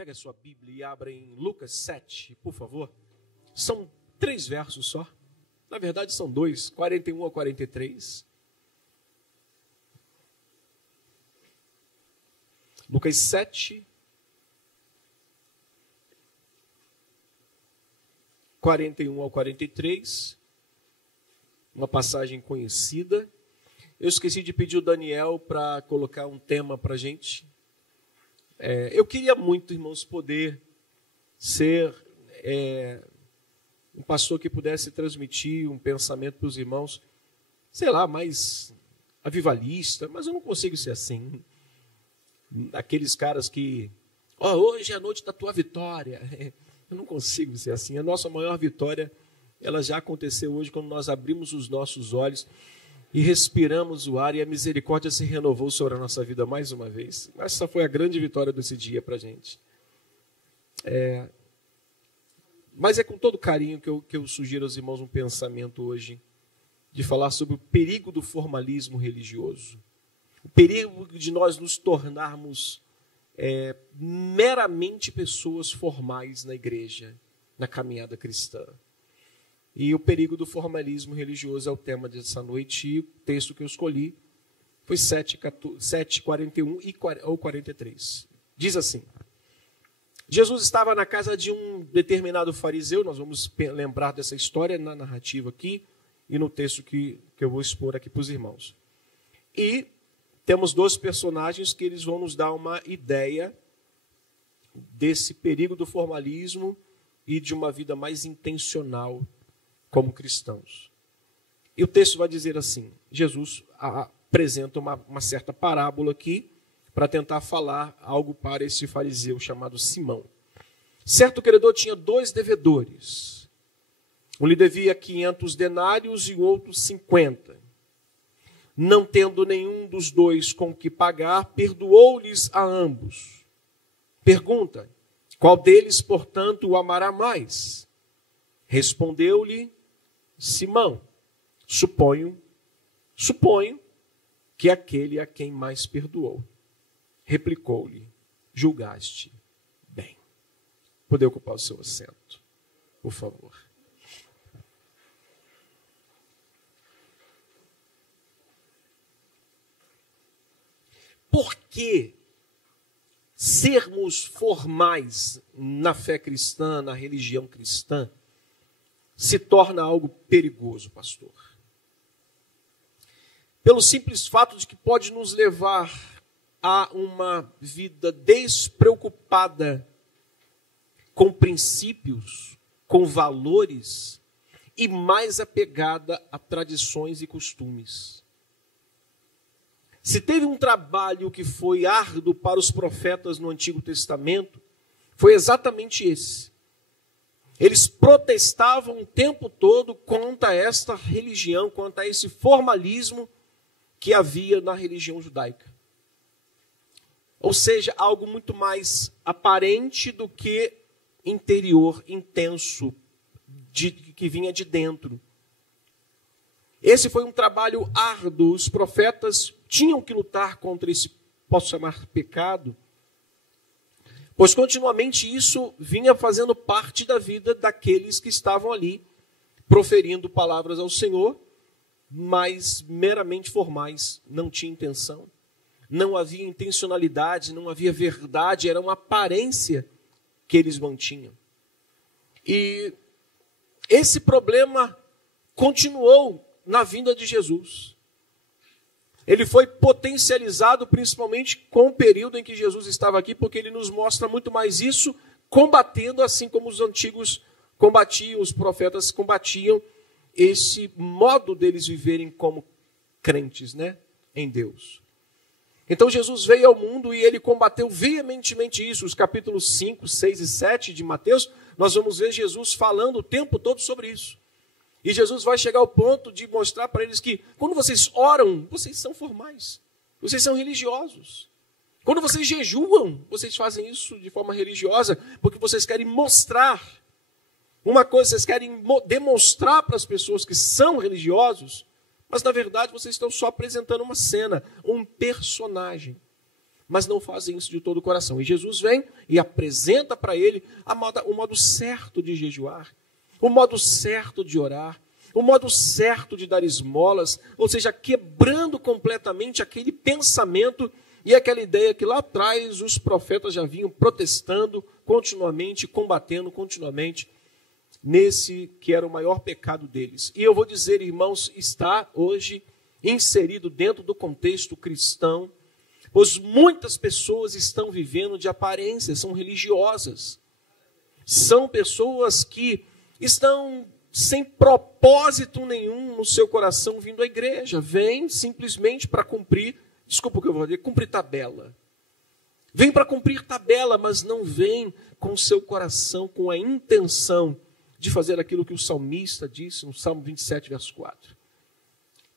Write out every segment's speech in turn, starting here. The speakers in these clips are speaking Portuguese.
Pega a sua Bíblia e abra em Lucas 7, por favor. São 3 versos só. Na verdade, são 2, 41 a 43. Lucas 7, 41 ao 43. Uma passagem conhecida. Eu esqueci de pedir o Daniel para colocar um tema para a gente. Eu queria muito, irmãos, poder ser um pastor que pudesse transmitir um pensamento para os irmãos, sei lá, mais avivalista, mas eu não consigo ser assim. Aqueles caras que, hoje é a noite da tua vitória. Eu não consigo ser assim. A nossa maior vitória, ela já aconteceu hoje, quando nós abrimos os nossos olhos e respiramos o ar e a misericórdia se renovou sobre a nossa vida mais uma vez. Essa foi a grande vitória desse dia para a gente. Mas é com todo carinho que eu sugiro aos irmãos um pensamento hoje, de falar sobre o perigo do formalismo religioso. O perigo de nós nos tornarmos meramente pessoas formais na igreja, na caminhada cristã. E o perigo do formalismo religioso é o tema dessa noite, e o texto que eu escolhi foi 7, 41 ou 43. Diz assim: Jesus estava na casa de um determinado fariseu. Nós vamos lembrar dessa história na narrativa aqui e no texto que eu vou expor aqui para os irmãos. E temos 2 personagens que eles vão nos dar uma ideia desse perigo do formalismo e de uma vida mais intencional como cristãos. E o texto vai dizer assim: Jesus apresenta uma certa parábola aqui para tentar falar algo para esse fariseu chamado Simão. Certo credor tinha 2 devedores. Um lhe devia 500 denários e o outro 50. Não tendo nenhum dos 2 com que pagar, perdoou-lhes a ambos. Pergunta: qual deles, portanto, o amará mais? Respondeu-lhe Simão: suponho que aquele a quem mais perdoou. Replicou-lhe: julgaste bem. Pode ocupar o seu assento, por favor. Por que sermos formais na fé cristã, na religião cristã, se torna algo perigoso, pastor? Pelo simples fato de que pode nos levar a uma vida despreocupada com princípios, com valores e mais apegada a tradições e costumes. Se teve um trabalho que foi árduo para os profetas no Antigo Testamento, foi exatamente esse. Eles protestavam o tempo todo contra esta religião, contra esse formalismo que havia na religião judaica. Ou seja, algo muito mais aparente do que interior, intenso, que vinha de dentro. Esse foi um trabalho árduo. Os profetas tinham que lutar contra esse, posso chamar, pecado, pois continuamente isso vinha fazendo parte da vida daqueles que estavam ali, proferindo palavras ao Senhor, mas meramente formais, não tinha intenção, não havia intencionalidade, não havia verdade, era uma aparência que eles mantinham. E esse problema continuou na vinda de Jesus. Ele foi potencializado principalmente com o período em que Jesus estava aqui, porque ele nos mostra muito mais isso, combatendo assim como os antigos combatiam, os profetas combatiam esse modo deles viverem como crentes, em Deus. Então Jesus veio ao mundo e ele combateu veementemente isso. Os capítulos 5, 6 e 7 de Mateus, nós vamos ver Jesus falando o tempo todo sobre isso. E Jesus vai chegar ao ponto de mostrar para eles que quando vocês oram, vocês são formais, vocês são religiosos. Quando vocês jejuam, vocês fazem isso de forma religiosa, porque vocês querem mostrar uma coisa, vocês querem demonstrar para as pessoas que são religiosos, mas na verdade vocês estão só apresentando uma cena, um personagem. mas não fazem isso de todo o coração. E Jesus vem e apresenta para ele o modo certo de jejuar, o modo certo de orar, o modo certo de dar esmolas, ou seja, quebrando completamente aquele pensamento e aquela ideia que lá atrás os profetas já vinham protestando continuamente, combatendo continuamente, nesse que era o maior pecado deles. E eu vou dizer, irmãos, está hoje inserido dentro do contexto cristão, pois muitas pessoas estão vivendo de aparência, são religiosas. São pessoas que estão sem propósito nenhum no seu coração vindo à igreja. Vêm simplesmente para cumprir, desculpa o que eu vou dizer, cumprir tabela. Vem para cumprir tabela, mas não vem com o seu coração, com a intenção de fazer aquilo que o salmista disse no Salmo 27, verso 4.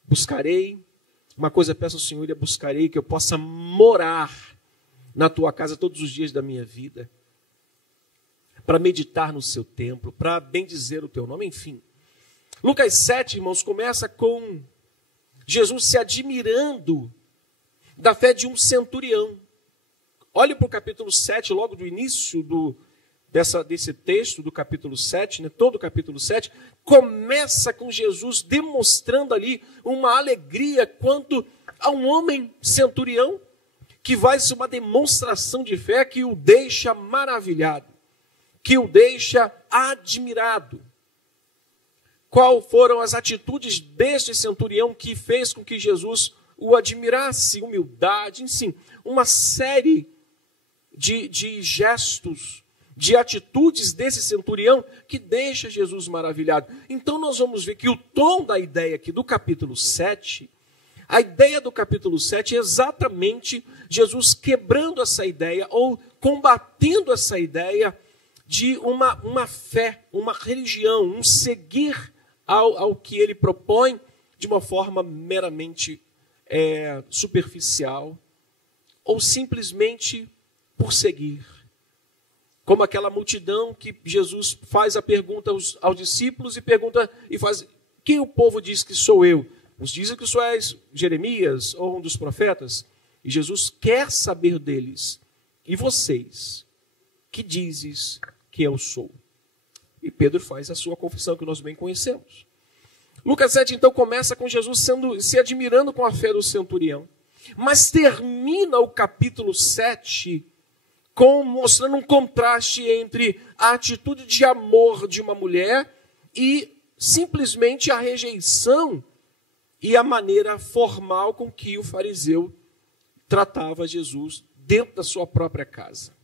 Buscarei, uma coisa peço ao Senhor, e buscarei que eu possa morar na tua casa todos os dias da minha vida, para meditar no seu templo, para bendizer o teu nome, enfim. Lucas 7, irmãos, começa com Jesus se admirando da fé de um centurião. Olhe para o capítulo 7, logo do início desse texto do capítulo 7, né, todo o capítulo 7, começa com Jesus demonstrando ali uma alegria quanto a um homem centurião que faz uma demonstração de fé que o deixa maravilhado, que o deixa admirado. Quais foram as atitudes deste centurião que fez com que Jesus o admirasse? Humildade, enfim, uma série de gestos, de atitudes desse centurião que deixa Jesus maravilhado. Então nós vamos ver que o tom da ideia aqui do capítulo 7, a ideia do capítulo 7 é exatamente Jesus quebrando essa ideia ou combatendo essa ideia de uma fé, uma religião, um seguir ao que ele propõe de uma forma meramente superficial ou simplesmente por seguir. Como aquela multidão que Jesus faz a pergunta aos discípulos e faz: quem o povo diz que sou eu? Uns dizem que sou és Jeremias ou um dos profetas. E Jesus quer saber deles: e vocês, que dizes que eu sou? E Pedro faz a sua confissão que nós bem conhecemos. Lucas 7 então começa com Jesus se admirando com a fé do centurião, mas termina o capítulo 7 mostrando um contraste entre a atitude de amor de uma mulher e simplesmente a rejeição e a maneira formal com que o fariseu tratava Jesus dentro da sua própria casa.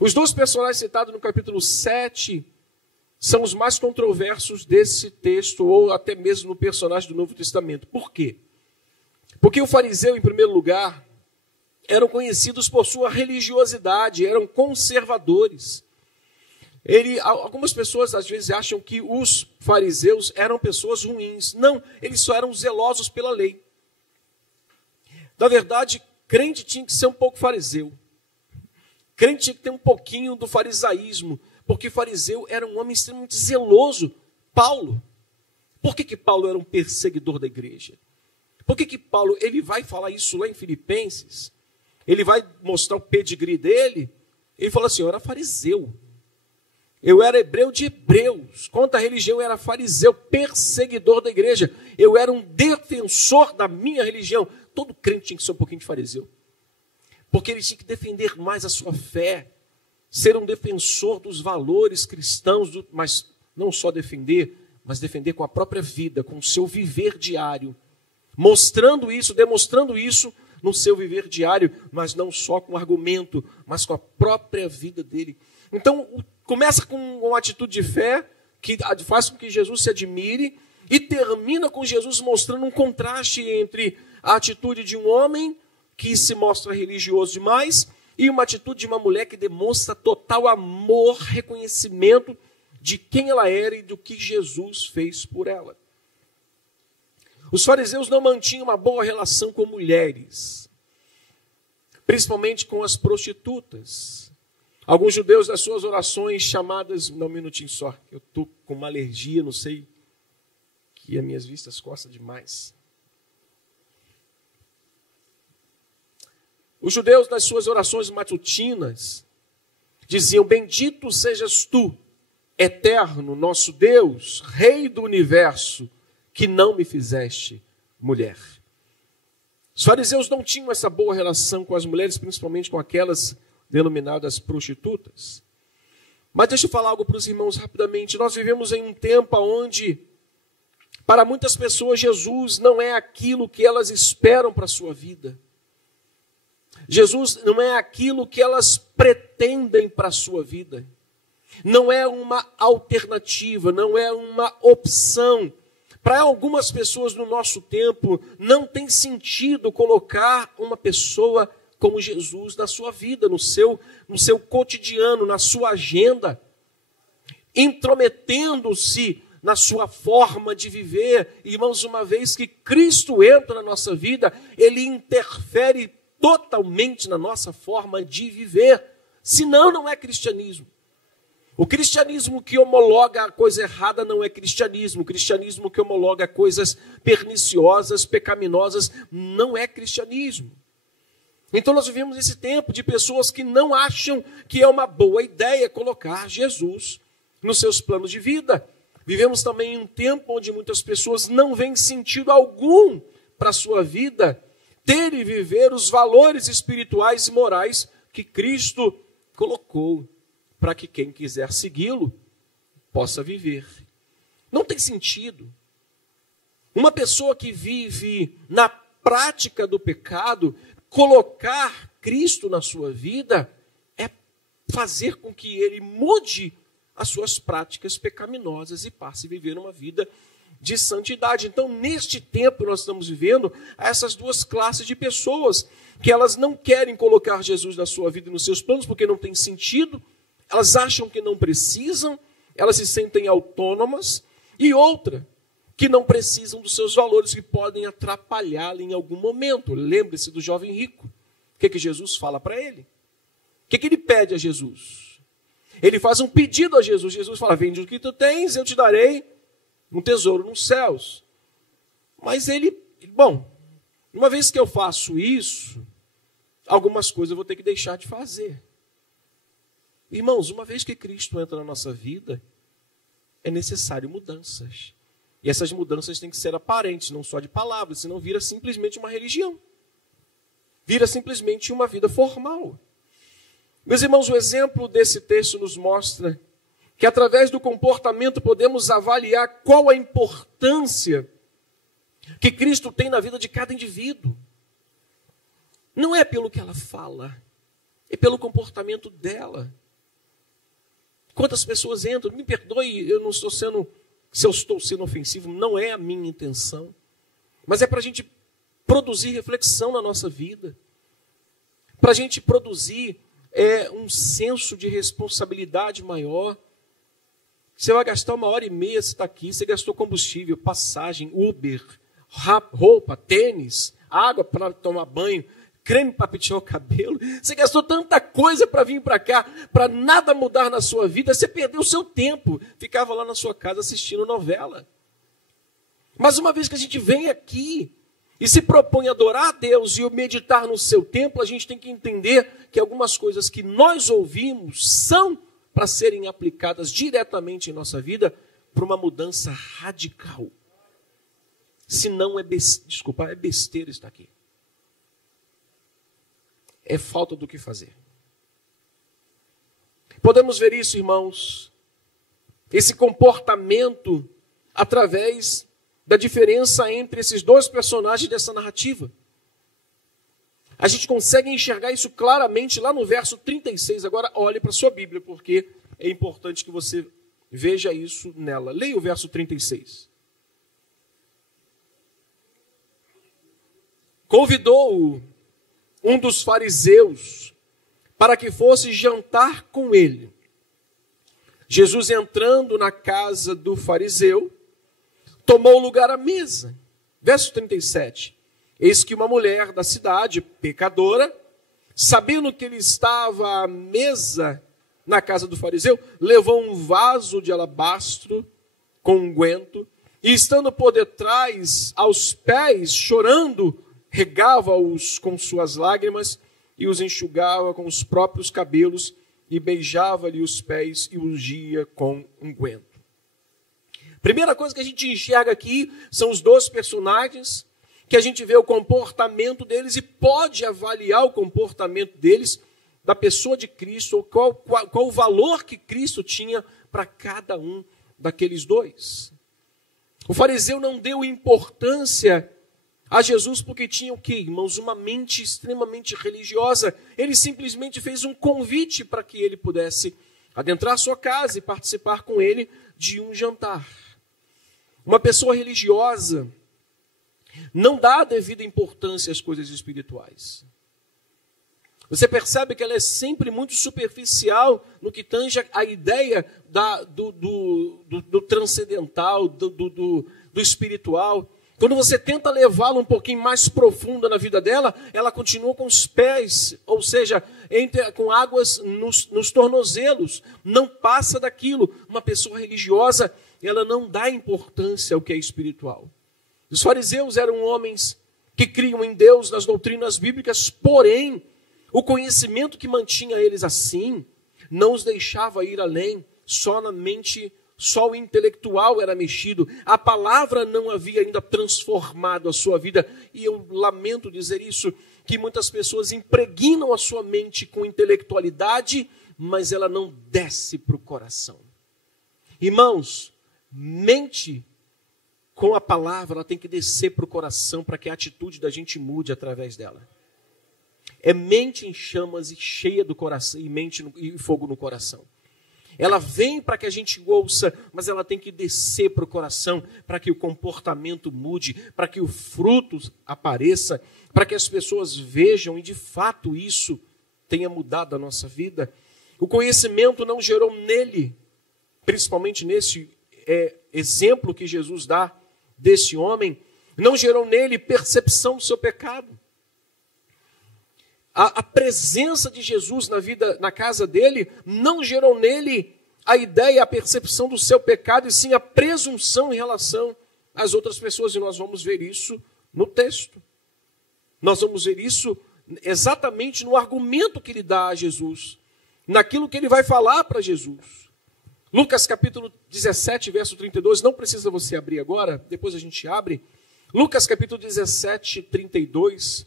Os dois personagens citados no capítulo 7 são os mais controversos desse texto, ou até mesmo no personagem do Novo Testamento. Por quê? Porque o fariseu, em primeiro lugar, eram conhecidos por sua religiosidade, eram conservadores. Algumas pessoas às vezes acham que os fariseus eram pessoas ruins. Não, eles só eram zelosos pela lei. Na verdade, crente tinha que ser um pouco fariseu. Crente tinha que ter um pouquinho do farisaísmo, porque fariseu era um homem extremamente zeloso. Paulo, por que Paulo era um perseguidor da igreja? Por que Paulo, ele vai falar isso lá em Filipenses? Ele vai mostrar o pedigree dele. Ele fala assim: eu era fariseu. Eu era hebreu de hebreus. Quanto à religião, eu era fariseu, perseguidor da igreja. Eu era um defensor da minha religião. Todo crente tinha que ser um pouquinho de fariseu. Porque ele tinha que defender mais a sua fé. Ser um defensor dos valores cristãos. Mas não só defender, mas defender com a própria vida, com o seu viver diário. Mostrando isso, demonstrando isso no seu viver diário, mas não só com argumento, mas com a própria vida dele. Então, começa com uma atitude de fé, que faz com que Jesus se admire, e termina com Jesus mostrando um contraste entre a atitude de um homem, que se mostra religioso demais, e uma atitude de uma mulher que demonstra total amor, reconhecimento de quem ela era e do que Jesus fez por ela. Os fariseus não mantinham uma boa relação com mulheres, principalmente com as prostitutas. Alguns judeus, nas suas orações chamadas... Não, um minutinho só, eu estou com uma alergia, não sei, que as minhas vistas coçam demais. Os judeus, nas suas orações matutinas, diziam: bendito sejas tu, eterno, nosso Deus, Rei do universo, que não me fizeste mulher. Os fariseus não tinham essa boa relação com as mulheres, principalmente com aquelas denominadas prostitutas. Mas deixa eu falar algo para os irmãos rapidamente. Nós vivemos em um tempo onde, para muitas pessoas, Jesus não é aquilo que elas esperam para a sua vida. Jesus não é aquilo que elas pretendem para a sua vida. Não é uma alternativa, não é uma opção. Para algumas pessoas no nosso tempo, não tem sentido colocar uma pessoa como Jesus na sua vida, no seu cotidiano, na sua agenda, intrometendo-se na sua forma de viver. Irmãos, uma vez que Cristo entra na nossa vida, Ele interfere totalmente na nossa forma de viver. Senão, não é cristianismo. O cristianismo que homologa a coisa errada não é cristianismo. O cristianismo que homologa coisas perniciosas, pecaminosas, não é cristianismo. Então nós vivemos esse tempo de pessoas que não acham que é uma boa ideia colocar Jesus nos seus planos de vida. Vivemos também em um tempo onde muitas pessoas não veem sentido algum para a sua vida ter e viver os valores espirituais e morais que Cristo colocou para que quem quiser segui-lo possa viver. Não tem sentido. Uma pessoa que vive na prática do pecado, colocar Cristo na sua vida é fazer com que ele mude as suas práticas pecaminosas e passe a viver uma vida de santidade. Então, neste tempo nós estamos vivendo essas duas classes de pessoas, que elas não querem colocar Jesus na sua vida e nos seus planos, porque não tem sentido, elas acham que não precisam, elas se sentem autônomas, e outra, que não precisam dos seus valores, que podem atrapalhá-la em algum momento. Lembre-se do jovem rico. O que Jesus fala para ele? O que ele pede a Jesus? Ele faz um pedido a Jesus. Jesus fala: vende o que tu tens, eu te darei um tesouro nos céus. Mas ele, uma vez que eu faço isso, algumas coisas eu vou ter que deixar de fazer. Irmãos, uma vez que Cristo entra na nossa vida, é necessário mudanças. E essas mudanças têm que ser aparentes, não só de palavras, senão vira simplesmente uma religião. Vira simplesmente uma vida formal. Meus irmãos, o exemplo desse texto nos mostra que através do comportamento podemos avaliar qual a importância que Cristo tem na vida de cada indivíduo. Não é pelo que ela fala, é pelo comportamento dela. Quantas pessoas entram, me perdoe, se eu estou sendo ofensivo, não é a minha intenção, mas é para a gente produzir reflexão na nossa vida, para a gente produzir um senso de responsabilidade maior. Você vai gastar 1h30, você está aqui, você gastou combustível, passagem, Uber, roupa, tênis, água para tomar banho, creme para pentear o cabelo. Você gastou tanta coisa para vir para cá, para nada mudar na sua vida. Você perdeu o seu tempo, ficava lá na sua casa assistindo novela. Mas uma vez que a gente vem aqui e se propõe a adorar a Deus e meditar no seu templo, a gente tem que entender que algumas coisas que nós ouvimos são para serem aplicadas diretamente em nossa vida para uma mudança radical. Senão é besteira estar aqui. É falta do que fazer. Podemos ver isso, irmãos, esse comportamento através da diferença entre esses dois personagens dessa narrativa. A gente consegue enxergar isso claramente lá no verso 36. Agora olhe para a sua Bíblia, porque é importante que você veja isso nela. Leia o verso 36. Convidou-o um dos fariseus para que fosse jantar com ele. Jesus, entrando na casa do fariseu, tomou lugar à mesa. Verso 37. Eis que uma mulher da cidade, pecadora, sabendo que ele estava à mesa na casa do fariseu, levou um vaso de alabastro com unguento, e estando por detrás, aos pés, chorando, regava-os com suas lágrimas, e os enxugava com os próprios cabelos, e beijava-lhe os pés e ungia com unguento. Primeira coisa que a gente enxerga aqui são os dois personagens, que a gente vê o comportamento deles e pode avaliar o comportamento deles, da pessoa de Cristo, ou qual o valor que Cristo tinha para cada um daqueles dois. O fariseu não deu importância a Jesus porque tinha o quê, irmãos? Uma mente extremamente religiosa. Ele simplesmente fez um convite para que ele pudesse adentrar a sua casa e participar com ele de um jantar. Uma pessoa religiosa não dá a devida importância às coisas espirituais. Você percebe que ela é sempre muito superficial no que tange a ideia do transcendental, do espiritual. Quando você tenta levá-la um pouquinho mais profunda na vida dela, ela continua com os pés, ou seja, com águas nos tornozelos, não passa daquilo. Uma pessoa religiosa, ela não dá importância ao que é espiritual. Os fariseus eram homens que criam em Deus, nas doutrinas bíblicas, porém, o conhecimento que mantinha eles assim, não os deixava ir além, só na mente, só o intelectual era mexido, a palavra não havia ainda transformado a sua vida, e eu lamento dizer isso, que muitas pessoas impregnam a sua mente com intelectualidade, mas ela não desce para o coração. Irmãos, mente com a palavra, ela tem que descer para o coração, para que a atitude da gente mude através dela. É mente em chamas e cheia do coração, e mente e fogo no coração. Ela vem para que a gente ouça, mas ela tem que descer para o coração, para que o comportamento mude, para que o fruto apareça, para que as pessoas vejam e de fato isso tenha mudado a nossa vida. O conhecimento não gerou nele, principalmente nesse exemplo que Jesus dá desse homem, não gerou nele percepção do seu pecado. A presença de Jesus na casa dele, não gerou nele a ideia, a percepção do seu pecado, e sim a presunção em relação às outras pessoas. E nós vamos ver isso no texto. Nós vamos ver isso exatamente no argumento que ele dá a Jesus, naquilo que ele vai falar para Jesus. Lucas capítulo 17, verso 32, não precisa você abrir agora, depois a gente abre. Lucas capítulo 17, 32...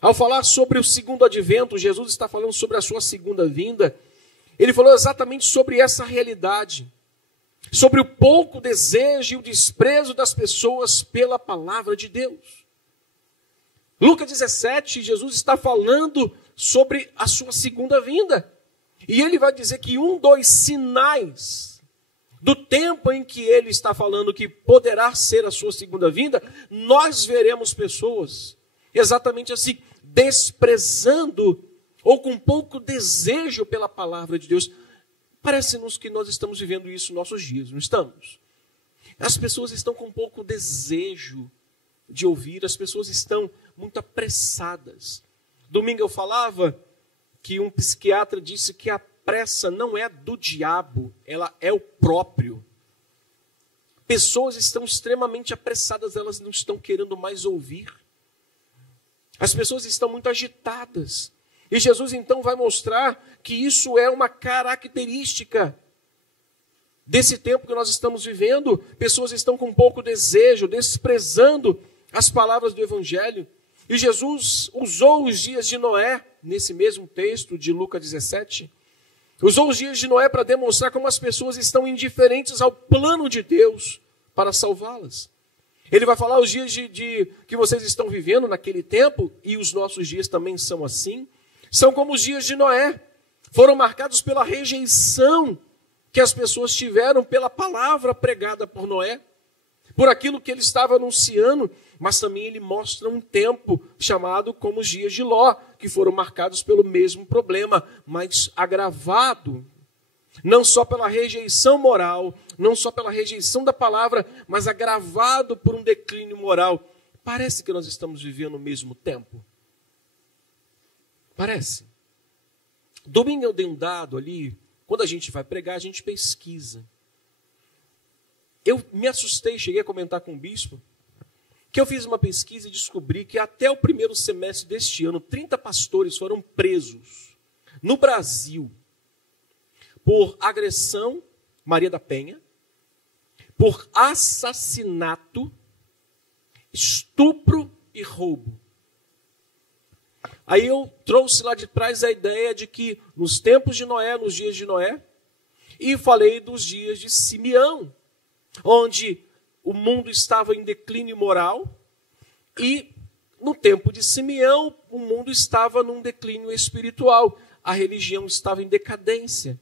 Ao falar sobre o segundo advento, Jesus está falando sobre a sua segunda vinda. Ele falou exatamente sobre essa realidade, sobre o pouco desejo e o desprezo das pessoas pela palavra de Deus. Lucas 17, Jesus está falando sobre a sua segunda vinda. E ele vai dizer que dos sinais do tempo em que ele está falando que poderá ser a sua segunda vinda, nós veremos pessoas exatamente assim, desprezando ou com pouco desejo pela palavra de Deus. Parece-nos que nós estamos vivendo isso nos nossos dias, não estamos? As pessoas estão com pouco desejo de ouvir, as pessoas estão muito apressadas. Domingo eu falava que um psiquiatra disse que a pressa não é do diabo, ela é o próprio. Pessoas estão extremamente apressadas, elas não estão querendo mais ouvir. As pessoas estão muito agitadas. E Jesus então vai mostrar que isso é uma característica desse tempo que nós estamos vivendo. Pessoas estão com pouco desejo, desprezando as palavras do Evangelho. E Jesus usou os dias de Noé, nesse mesmo texto de Lucas 17, usou os dias de Noé para demonstrar como as pessoas estão indiferentes ao plano de Deus para salvá-las. Ele vai falar os dias que vocês estão vivendo naquele tempo, e os nossos dias também são assim, são como os dias de Noé, foram marcados pela rejeição que as pessoas tiveram pela palavra pregada por Noé, por aquilo que ele estava anunciando, mas também ele mostra um tempo chamado como os dias de Ló, que foram marcados pelo mesmo problema, mas agravado, não só pela rejeição moral, não só pela rejeição da palavra, mas agravado por um declínio moral. Parece que nós estamos vivendo o mesmo tempo. Parece. Domingo eu dei um dado ali, quando a gente vai pregar, a gente pesquisa. Eu me assustei, cheguei a comentar com o bispo, que eu fiz uma pesquisa e descobri que até o primeiro semestre deste ano, 30 pastores foram presos no Brasil por agressão, Maria da Penha, por assassinato, estupro e roubo. Aí eu trouxe lá de trás a ideia de que nos tempos de Noé, nos dias de Noé, e falei dos dias de Simeão, onde o mundo estava em declínio moral, e no tempo de Simeão, o mundo estava num declínio espiritual, a religião estava em decadência.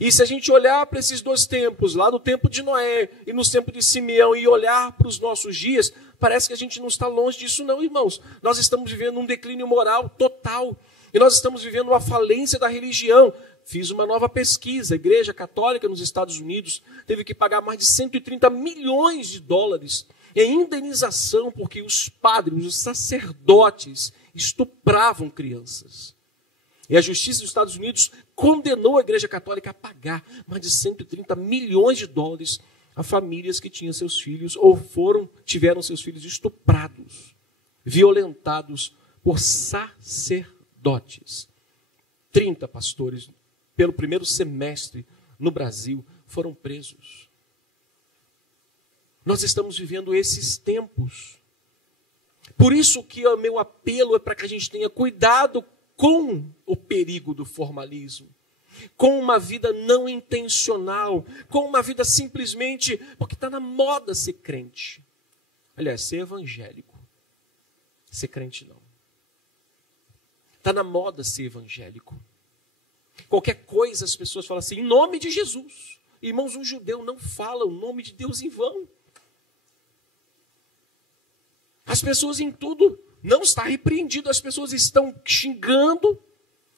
E se a gente olhar para esses dois tempos, lá no tempo de Noé e no tempo de Simeão, e olhar para os nossos dias, parece que a gente não está longe disso não, irmãos. Nós estamos vivendo um declínio moral total, e nós estamos vivendo uma falência da religião. Fiz uma nova pesquisa, a Igreja Católica nos Estados Unidos teve que pagar mais de 130 milhões de dólares em indenização, porque os padres, os sacerdotes, estupravam crianças. E a Justiça dos Estados Unidos condenou a Igreja Católica a pagar mais de 130 milhões de dólares a famílias que tinham seus filhos ou tiveram seus filhos estuprados, violentados por sacerdotes. 30 pastores, pelo primeiro semestre no Brasil, foram presos. Nós estamos vivendo esses tempos. Por isso que o meu apelo é para que a gente tenha cuidado com o perigo do formalismo, com uma vida não intencional, com uma vida simplesmente porque está na moda ser crente. Aliás, ser evangélico. Ser crente não. Está na moda ser evangélico. Qualquer coisa as pessoas falam assim, em nome de Jesus. Irmãos, um judeu não fala o nome de Deus em vão. As pessoas em tudo não está repreendido, as pessoas estão xingando,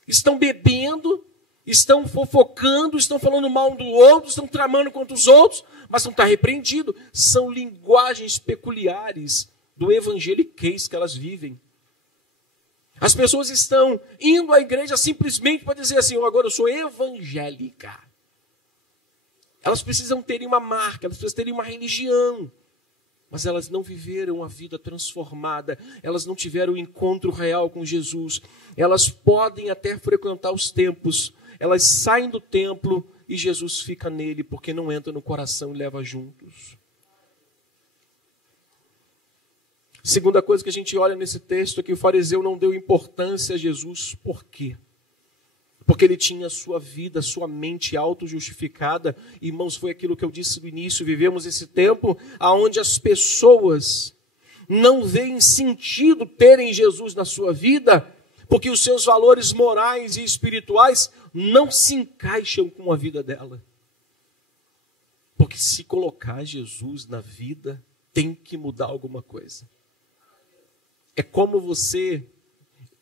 estão bebendo, estão fofocando, estão falando mal um do outro, estão tramando contra os outros, mas não está repreendido. São linguagens peculiares do evangeliquez que elas vivem. As pessoas estão indo à igreja simplesmente para dizer assim, agora eu sou evangélica. Elas precisam terem uma marca, elas precisam terem uma religião. Mas elas não viveram a vida transformada, elas não tiveram o encontro real com Jesus. Elas podem até frequentar os templos, elas saem do templo e Jesus fica nele, porque não entra no coração e leva juntos. Segunda coisa que a gente olha nesse texto é que o fariseu não deu importância a Jesus. Por quê? Porque ele tinha a sua vida, a sua mente auto-justificada. Irmãos, foi aquilo que eu disse no início. Vivemos esse tempo onde as pessoas não veem sentido terem Jesus na sua vida, porque os seus valores morais e espirituais não se encaixam com a vida dela. Porque se colocar Jesus na vida, tem que mudar alguma coisa. É como você...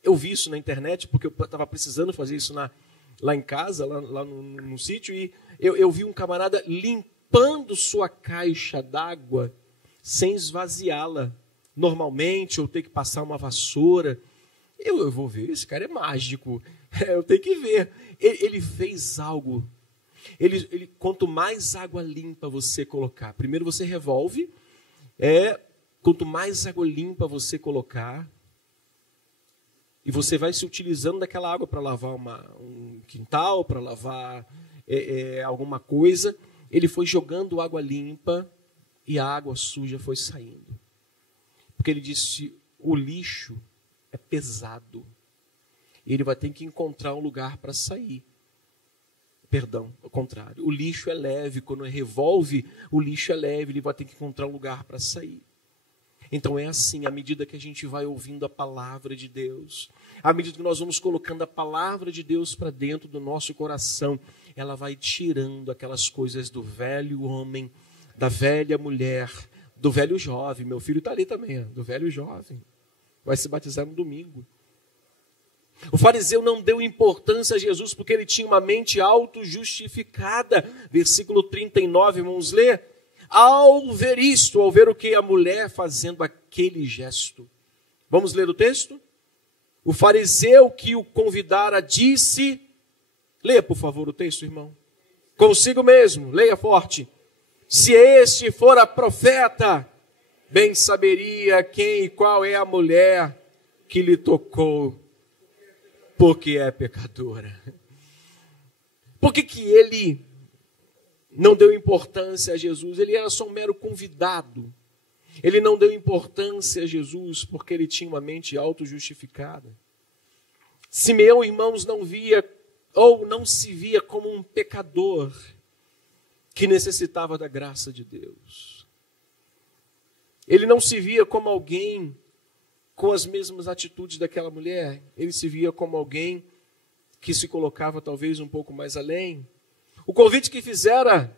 Eu vi isso na internet, porque eu estava precisando fazer isso lá em casa, lá no sítio, e eu vi um camarada limpando sua caixa d'água sem esvaziá-la normalmente, ou ter que passar uma vassoura. Eu vou ver, esse cara é mágico, eu tenho que ver. Ele fez algo. Quanto mais água limpa você colocar, primeiro você revolve, quanto mais água limpa você colocar, e você vai se utilizando daquela água para lavar um quintal, para lavar alguma coisa. Ele foi jogando água limpa e a água suja foi saindo. Porque ele disse, o lixo é pesado. E ele vai ter que encontrar um lugar para sair. Perdão, ao contrário. O lixo é leve, quando revolve, o lixo é leve, ele vai ter que encontrar um lugar para sair. Então é assim, à medida que a gente vai ouvindo a palavra de Deus, à medida que nós vamos colocando a palavra de Deus para dentro do nosso coração, ela vai tirando aquelas coisas do velho homem, da velha mulher, do velho jovem. Meu filho está ali também, do velho jovem. Vai se batizar no domingo. O fariseu não deu importância a Jesus porque ele tinha uma mente auto-justificada. Versículo 39, vamos ler. Ao ver isto, ao ver o que? A mulher fazendo aquele gesto. Vamos ler o texto? O fariseu que o convidara disse... Leia, por favor, o texto, irmão. Consigo mesmo, leia forte. Se este fora profeta, bem saberia quem e qual é a mulher que lhe tocou, porque é pecadora. Por que ele não deu importância a Jesus? Ele era só um mero convidado. Ele não deu importância a Jesus porque ele tinha uma mente autojustificada. Simeão, irmãos, não via ou não se via como um pecador que necessitava da graça de Deus. Ele não se via como alguém com as mesmas atitudes daquela mulher. Ele se via como alguém que se colocava talvez um pouco mais além. O convite que fizera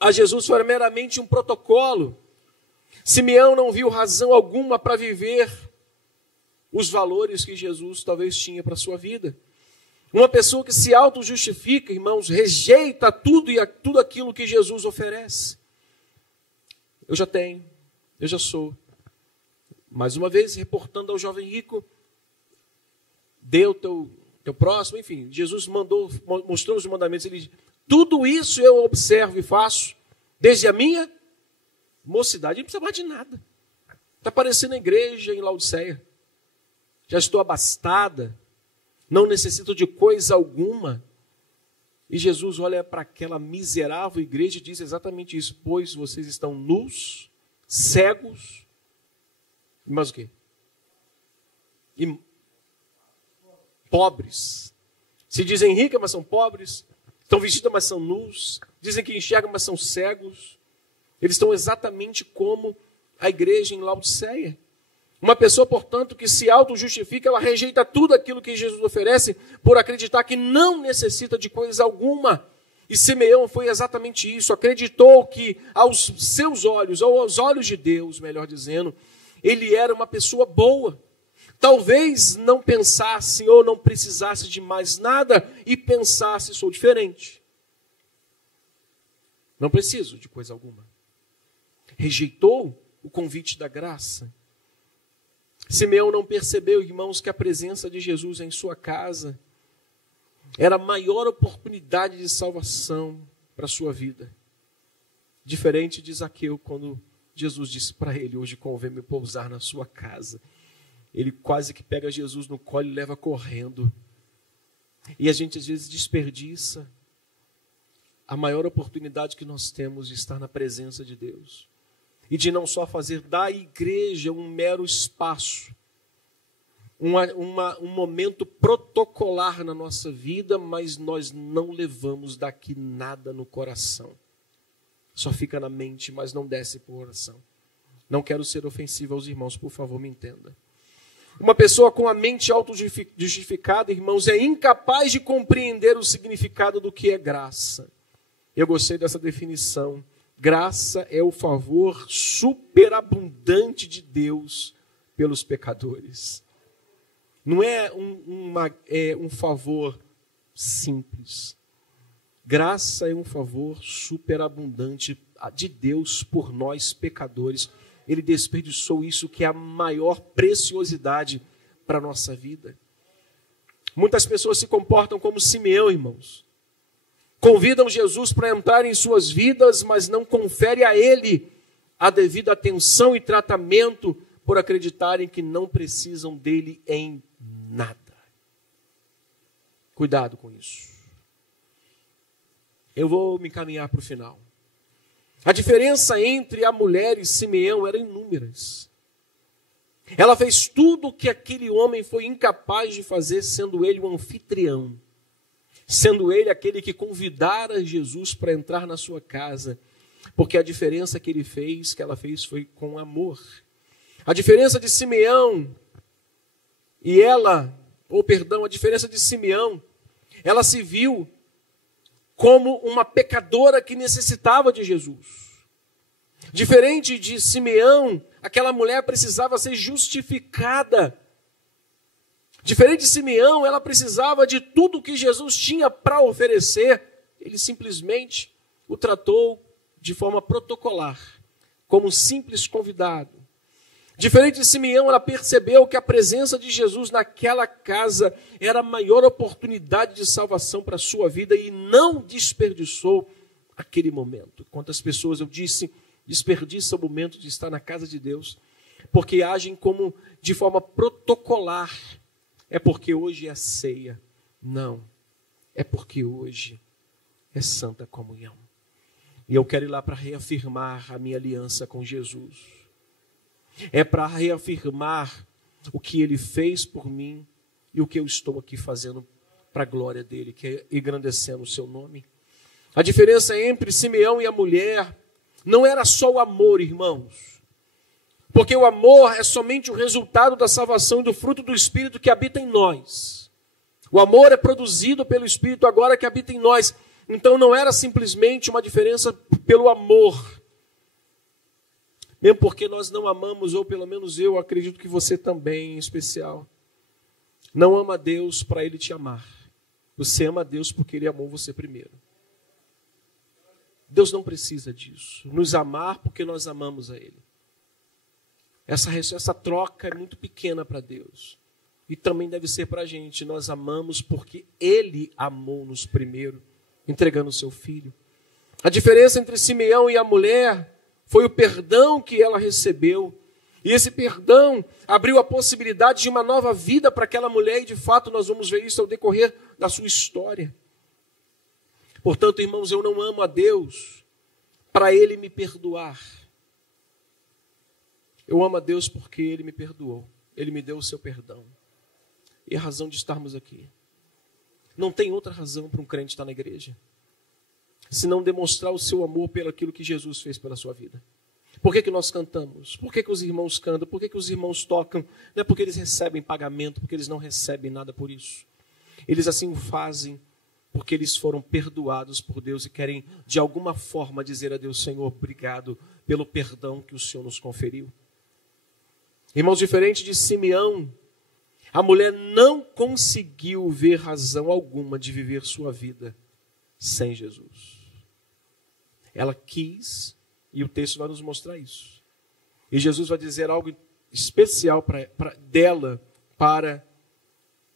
a Jesus foi meramente um protocolo. Simeão não viu razão alguma para viver os valores que Jesus talvez tinha para a sua vida. Uma pessoa que se auto-justifica, irmãos, rejeita tudo aquilo que Jesus oferece. Eu já tenho, eu já sou. Mais uma vez, reportando ao jovem rico, dê o teu próximo, enfim, Jesus mostrou os mandamentos, ele diz, tudo isso eu observo e faço, desde a minha mocidade, não precisa mais de nada. Está parecendo a igreja em Laodiceia. Já estou abastada, não necessito de coisa alguma. E Jesus olha para aquela miserável igreja e diz exatamente isso, pois vocês estão nus, cegos, e mais o quê? E pobres. Se dizem ricas, mas são pobres. Estão vestidas, mas são nus. Dizem que enxergam, mas são cegos. Eles estão exatamente como a igreja em Laodiceia. Uma pessoa, portanto, que se auto-justifica, ela rejeita tudo aquilo que Jesus oferece por acreditar que não necessita de coisa alguma. E Simeão foi exatamente isso. Acreditou que aos seus olhos, ou aos olhos de Deus, melhor dizendo, ele era uma pessoa boa. Talvez não pensasse ou não precisasse de mais nada e pensasse, sou diferente. Não preciso de coisa alguma. Rejeitou o convite da graça. Simeão não percebeu, irmãos, que a presença de Jesus em sua casa era a maior oportunidade de salvação para a sua vida. Diferente de Zaqueu, quando Jesus disse para ele, hoje convém-me pousar na sua casa. Ele quase que pega Jesus no colo e leva correndo. E a gente às vezes desperdiça a maior oportunidade que nós temos de estar na presença de Deus. E de não só fazer da igreja um mero espaço, um momento protocolar na nossa vida, mas nós não levamos daqui nada no coração. Só fica na mente, mas não desce para o coração. Não quero ser ofensivo aos irmãos, por favor, me entenda. Uma pessoa com a mente auto-justificada, irmãos, é incapaz de compreender o significado do que é graça. Eu gostei dessa definição. Graça é o favor superabundante de Deus pelos pecadores. Não é um favor simples. Graça é um favor superabundante de Deus por nós pecadores. Ele desperdiçou isso que é a maior preciosidade para a nossa vida. Muitas pessoas se comportam como Simeão, irmãos. Convidam Jesus para entrar em suas vidas, mas não confere a ele a devida atenção e tratamento por acreditarem que não precisam dele em nada. Cuidado com isso. Eu vou me encaminhar para o final. A diferença entre a mulher e Simeão era inúmeras. Ela fez tudo o que aquele homem foi incapaz de fazer, sendo ele o anfitrião. Sendo ele aquele que convidara Jesus para entrar na sua casa. Porque a diferença que ela fez foi com amor. A diferença de Simeão a diferença de Simeão, ela se viu como uma pecadora que necessitava de Jesus. Diferente de Simeão, aquela mulher precisava ser justificada. Diferente de Simeão, ela precisava de tudo que Jesus tinha para oferecer. Ele simplesmente o tratou de forma protocolar, como um simples convidado. Diferente de Simeão, ela percebeu que a presença de Jesus naquela casa era a maior oportunidade de salvação para a sua vida e não desperdiçou aquele momento. Quantas pessoas, eu disse, desperdiça o momento de estar na casa de Deus, porque agem como de forma protocolar. É porque hoje é ceia. Não, é porque hoje é santa comunhão. E eu quero ir lá para reafirmar a minha aliança com Jesus. É para reafirmar o que Ele fez por mim e o que eu estou aqui fazendo para a glória dEle, que é engrandecendo o seu nome. A diferença entre Simeão e a mulher não era só o amor, irmãos. Porque o amor é somente o resultado da salvação e do fruto do Espírito que habita em nós. O amor é produzido pelo Espírito agora que habita em nós. Então não era simplesmente uma diferença pelo amor. Mesmo porque nós não amamos, ou pelo menos eu acredito que você também, em especial, não ama a Deus para Ele te amar. Você ama a Deus porque Ele amou você primeiro. Deus não precisa disso. Nos amar porque nós amamos a Ele. Essa troca é muito pequena para Deus. E também deve ser para a gente. Nós amamos porque Ele amou-nos primeiro, entregando o seu Filho. A diferença entre Simeão e a mulher foi o perdão que ela recebeu. E esse perdão abriu a possibilidade de uma nova vida para aquela mulher. E de fato nós vamos ver isso ao decorrer da sua história. Portanto, irmãos, eu não amo a Deus para Ele me perdoar. Eu amo a Deus porque Ele me perdoou. Ele me deu o seu perdão. E a razão de estarmos aqui. Não tem outra razão para um crente estar na igreja, senão demonstrar o seu amor pelo aquilo que Jesus fez pela sua vida. Por que nós cantamos? Por que os irmãos cantam? Por que os irmãos tocam? Não é porque eles recebem pagamento, porque eles não recebem nada por isso. Eles assim o fazem porque eles foram perdoados por Deus e querem de alguma forma dizer a Deus: Senhor, obrigado pelo perdão que o Senhor nos conferiu. Irmãos, diferente de Simeão, a mulher não conseguiu ver razão alguma de viver sua vida sem Jesus. Ela quis, e o texto vai nos mostrar isso. E Jesus vai dizer algo especial dela para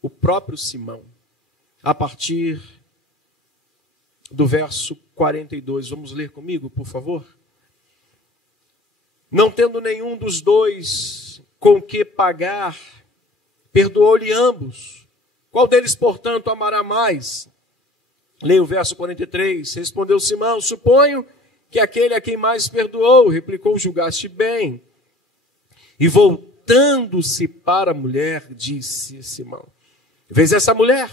o próprio Simão. A partir do verso 42. Vamos ler comigo, por favor? Não tendo nenhum dos dois com que pagar, perdoou-lhe ambos. Qual deles, portanto, amará mais? Leia o verso 43. Respondeu Simão: suponho que aquele a quem mais perdoou. Replicou: julgaste bem. E voltando-se para a mulher, disse Simão: vês essa mulher?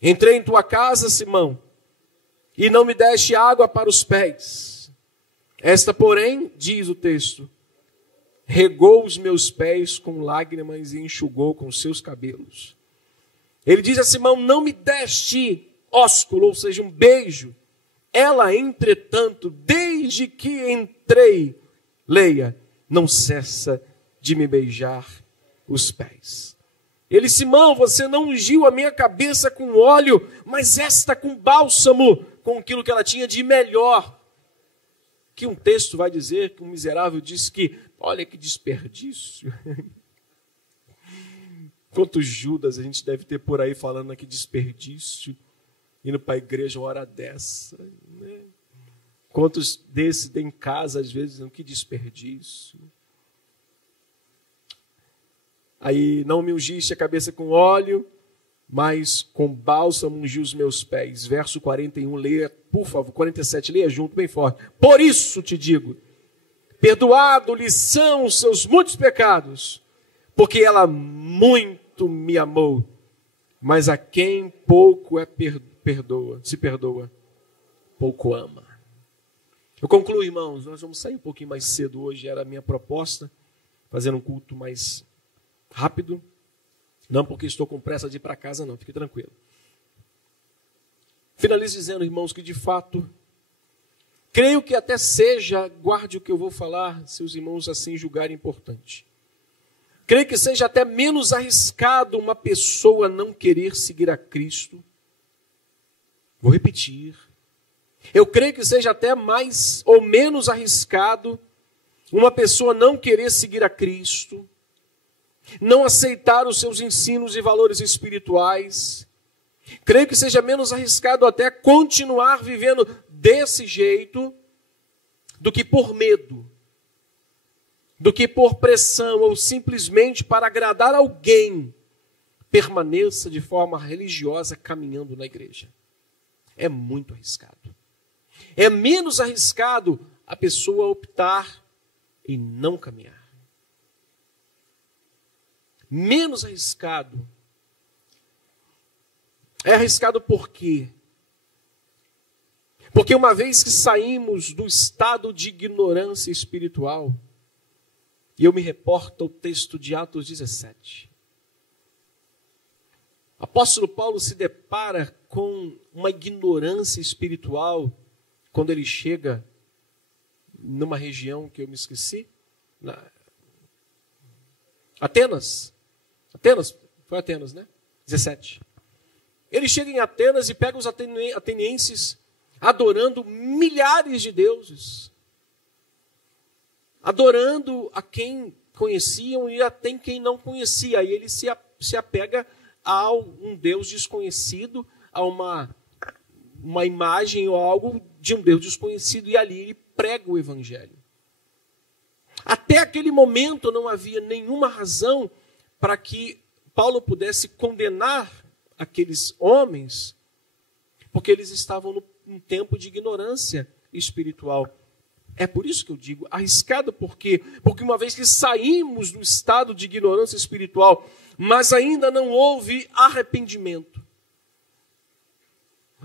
Entrei em tua casa, Simão, e não me deste água para os pés. Esta, porém, diz o texto, regou os meus pés com lágrimas e enxugou com seus cabelos. Ele diz a Simão: não me deste ósculo, ou seja, um beijo. Ela, entretanto, desde que entrei, leia, não cessa de me beijar os pés. Ele: Simão, você não ungiu a minha cabeça com óleo, mas esta com bálsamo, com aquilo que ela tinha de melhor. Que um texto vai dizer que um miserável disse que, olha que desperdício. Quantos Judas a gente deve ter por aí falando que desperdício, indo para a igreja uma hora dessa, né? Quantos desses tem em casa, às vezes, que desperdício. Aí, não me ungiste a cabeça com óleo, mas com bálsamo ungi os meus pés. Verso 41, leia, por favor, 47, leia junto, bem forte. Por isso te digo, perdoado-lhe são os seus muitos pecados, porque ela muito me amou. Mas a quem pouco se perdoa, pouco ama. Eu concluo, irmãos, nós vamos sair um pouquinho mais cedo hoje, era a minha proposta, fazendo um culto mais rápido, não porque estou com pressa de ir para casa, não, fique tranquilo. Finalizo dizendo, irmãos, que de fato, creio que até seja, guarde o que eu vou falar, se os irmãos assim julgarem importante. Creio que seja até menos arriscado uma pessoa não querer seguir a Cristo. Vou repetir. Eu creio que seja até mais ou menos arriscado uma pessoa não querer seguir a Cristo, não aceitar os seus ensinos e valores espirituais. Creio que seja menos arriscado até continuar vivendo desse jeito do que por medo, do que por pressão ou simplesmente para agradar alguém, permaneça de forma religiosa caminhando na igreja. É muito arriscado. É menos arriscado a pessoa optar em não caminhar. Menos arriscado. É arriscado por quê? Porque uma vez que saímos do estado de ignorância espiritual, e eu me reporto ao texto de Atos 17. O apóstolo Paulo se depara com uma ignorância espiritual quando ele chega numa região que eu me esqueci. Atenas. Foi Atenas, né? 17. Ele chega em Atenas e pega os atenienses adorando milhares de deuses. Adorando a quem conheciam e até quem não conhecia. Aí ele se apega a um Deus desconhecido, a uma imagem ou algo de um Deus desconhecido. E ali ele prega o evangelho. Até aquele momento não havia nenhuma razão para que Paulo pudesse condenar aqueles homens, porque eles estavam num tempo de ignorância espiritual. É por isso que eu digo, arriscado por quê? Porque uma vez que saímos do estado de ignorância espiritual, mas ainda não houve arrependimento,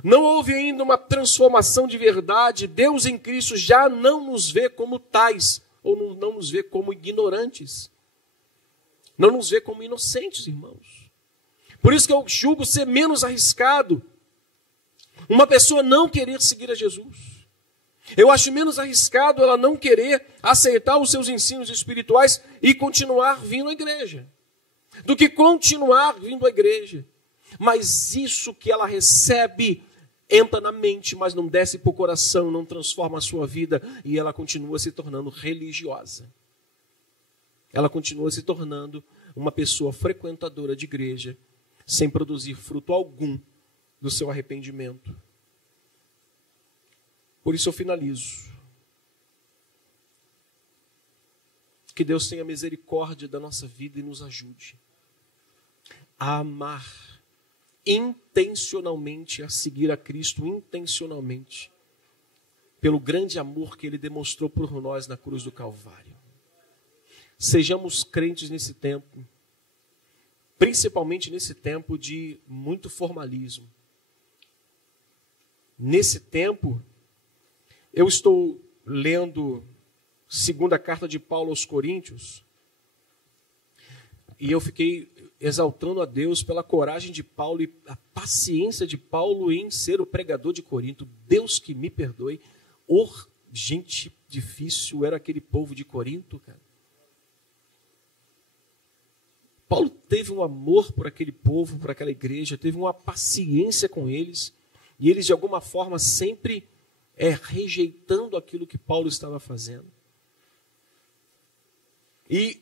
não houve ainda uma transformação de verdade, Deus em Cristo já não nos vê como tais, ou não nos vê como ignorantes, não nos vê como inocentes, irmãos. Por isso que eu julgo ser menos arriscado uma pessoa não querer seguir a Jesus. Eu acho menos arriscado ela não querer aceitar os seus ensinos espirituais e continuar vindo à igreja, do que continuar vindo à igreja. Mas isso que ela recebe entra na mente, mas não desce para o coração, não transforma a sua vida e ela continua se tornando religiosa. Ela continua se tornando uma pessoa frequentadora de igreja, sem produzir fruto algum do seu arrependimento. Por isso eu finalizo. Que Deus tenha misericórdia da nossa vida e nos ajude a amar intencionalmente, a seguir a Cristo intencionalmente, pelo grande amor que Ele demonstrou por nós na cruz do Calvário. Sejamos crentes nesse tempo, principalmente nesse tempo de muito formalismo. Nesse tempo, eu estou lendo segunda carta de Paulo aos Coríntios e eu fiquei exaltando a Deus pela coragem de Paulo e a paciência de Paulo em ser o pregador de Corinto. Deus que me perdoe. Gente difícil era aquele povo de Corinto, cara. Paulo teve um amor por aquele povo, por aquela igreja, teve uma paciência com eles e eles de alguma forma sempre rejeitando aquilo que Paulo estava fazendo. E,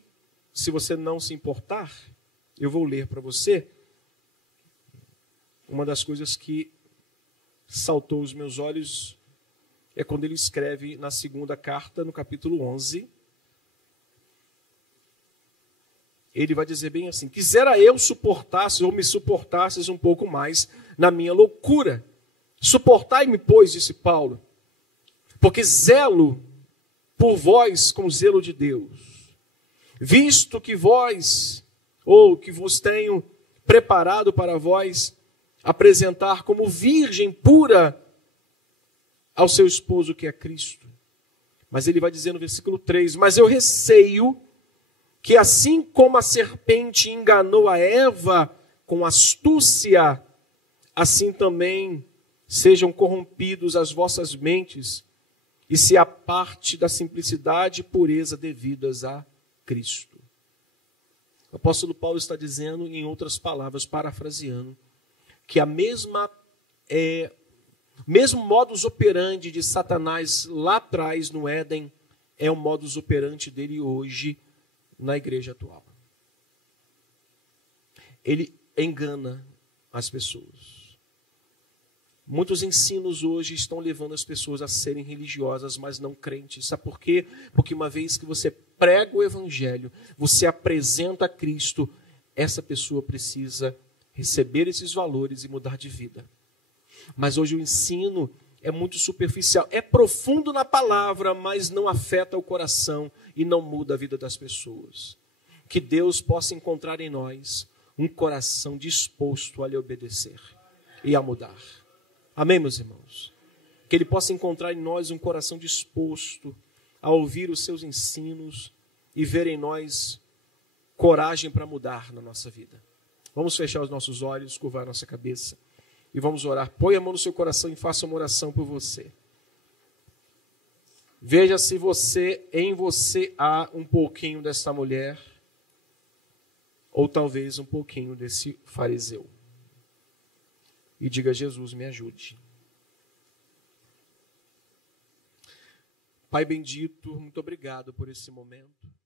se você não se importar, eu vou ler para você uma das coisas que saltou aos meus olhos, é quando ele escreve na segunda carta, no capítulo 11, ele vai dizer bem assim: quisera eu suportasses ou me suportasses um pouco mais na minha loucura. Suportai-me, pois, disse Paulo, porque zelo por vós com zelo de Deus, visto que vós, ou que vos tenho preparado para vós, apresentar como virgem pura ao seu esposo que é Cristo. Mas ele vai dizer no versículo 3, mas eu receio que assim como a serpente enganou a Eva com astúcia, assim também sejam corrompidos as vossas mentes e se aparte da simplicidade e pureza devidas a Cristo. O apóstolo Paulo está dizendo, em outras palavras, parafraseando, que mesmo modus operandi de Satanás lá atrás no Éden, é o modus operandi dele hoje na igreja atual. Ele engana as pessoas. Muitos ensinos hoje estão levando as pessoas a serem religiosas, mas não crentes. Sabe por quê? Porque uma vez que você prega o evangelho, você apresenta a Cristo, essa pessoa precisa receber esses valores e mudar de vida. Mas hoje o ensino é muito superficial. É profundo na palavra, mas não afeta o coração e não muda a vida das pessoas. Que Deus possa encontrar em nós um coração disposto a lhe obedecer e a mudar. Amém, meus irmãos? Que Ele possa encontrar em nós um coração disposto a ouvir os seus ensinos e ver em nós coragem para mudar na nossa vida. Vamos fechar os nossos olhos, curvar a nossa cabeça e vamos orar. Põe a mão no seu coração e faça uma oração por você. Veja se em você há um pouquinho dessa mulher ou talvez um pouquinho desse fariseu. E diga: Jesus, me ajude. Pai bendito, muito obrigado por esse momento.